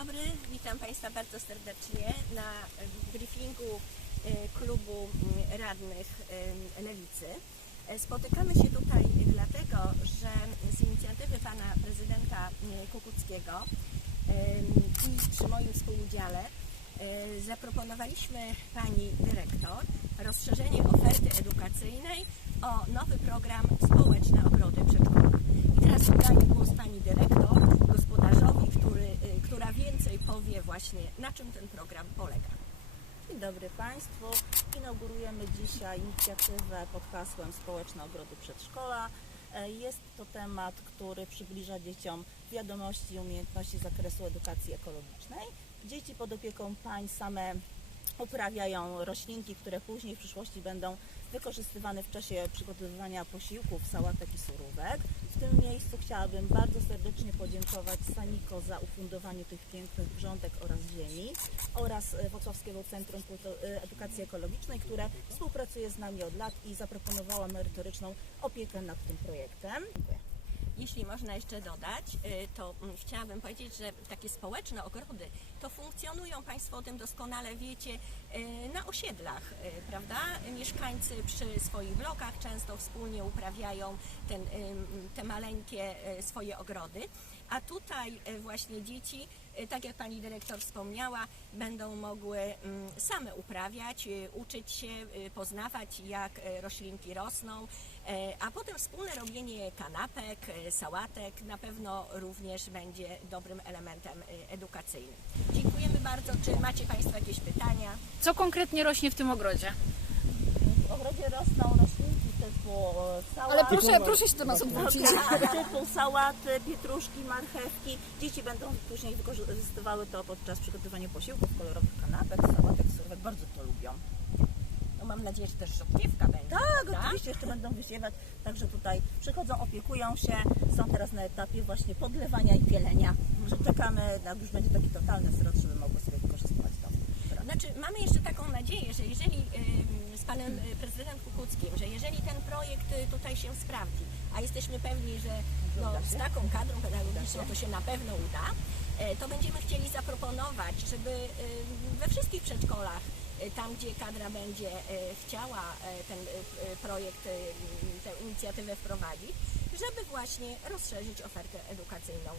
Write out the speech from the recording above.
dobry, witam Państwa bardzo serdecznie na briefingu e, klubu m, radnych e, Lewicy. E, Spotykamy się tutaj dlatego, że z inicjatywy pana prezydenta Kukuckiego i przy moim współudziale zaproponowaliśmy pani dyrektor rozszerzenie oferty edukacyjnej o nowy program Społeczne Ogrody Przedszkola. I teraz oddaję głos pani dyrektor, gospodarzowi, który, y, która powie właśnie na czym ten program polega. Dzień dobry Państwu. Inaugurujemy dzisiaj inicjatywę pod hasłem Społeczne Ogrody Przedszkola. E, Jest to temat, który przybliża dzieciom wiadomości i umiejętności z zakresu edukacji ekologicznej. Dzieci pod opieką pań same uprawiają roślinki, które później w przyszłości będą wykorzystywane w czasie przygotowywania posiłków, sałatek i surówek. W tym chciałabym bardzo serdecznie podziękować Saniko za ufundowanie tych pięknych grządek oraz ziemi oraz e, Wrocławskiego Centrum e, Edukacji Ekologicznej, które współpracuje z nami od lat i zaproponowała merytoryczną opiekę nad tym projektem. Jeśli można jeszcze dodać, y, to mm, chciałabym powiedzieć, że takie społeczne ogrody to funkcjonują, Państwo o tym doskonale wiecie, na osiedlach, y, prawda? Mieszkańcy przy swoich blokach często wspólnie uprawiają ten, te maleńkie y, swoje ogrody, a tutaj właśnie dzieci, tak jak Pani Dyrektor wspomniała, będą mogły mm, same uprawiać, uczyć się, poznawać jak roślinki rosną, E, A potem wspólne robienie kanapek, e, sałatek na pewno również będzie dobrym elementem e, edukacyjnym. Dziękujemy bardzo. Czy macie Państwo jakieś pytania? Co konkretnie rośnie w tym ogrodzie? W ogrodzie rosną roślinki typu e, sałaty, Ale proszę, proszę się do nas odwrócić. typu sałaty, pietruszki, marchewki. Dzieci będą później wykorzystywały to podczas przygotowania posiłków, kolorowych kanapek, sałatek, surówek. Bardzo to lubią. No mam nadzieję, że też rzodkiewka będzie. Tak, prawda? oczywiście jeszcze będą wysiewać, także tutaj przychodzą, opiekują się, są teraz na etapie właśnie podlewania i pielenia. Że czekamy, jak już będzie taki totalny srot, żeby mogły sobie. Znaczy, mamy jeszcze taką nadzieję, że jeżeli z panem y, prezydentem Kukuckim, że jeżeli ten projekt y, tutaj się sprawdzi, a jesteśmy pewni, że no, z taką kadrą pedagogiczną to się na pewno uda, e, to będziemy chcieli zaproponować, żeby we wszystkich przedszkolach, tam gdzie kadra będzie chciała ten projekt, tę inicjatywę wprowadzić, żeby właśnie rozszerzyć ofertę edukacyjną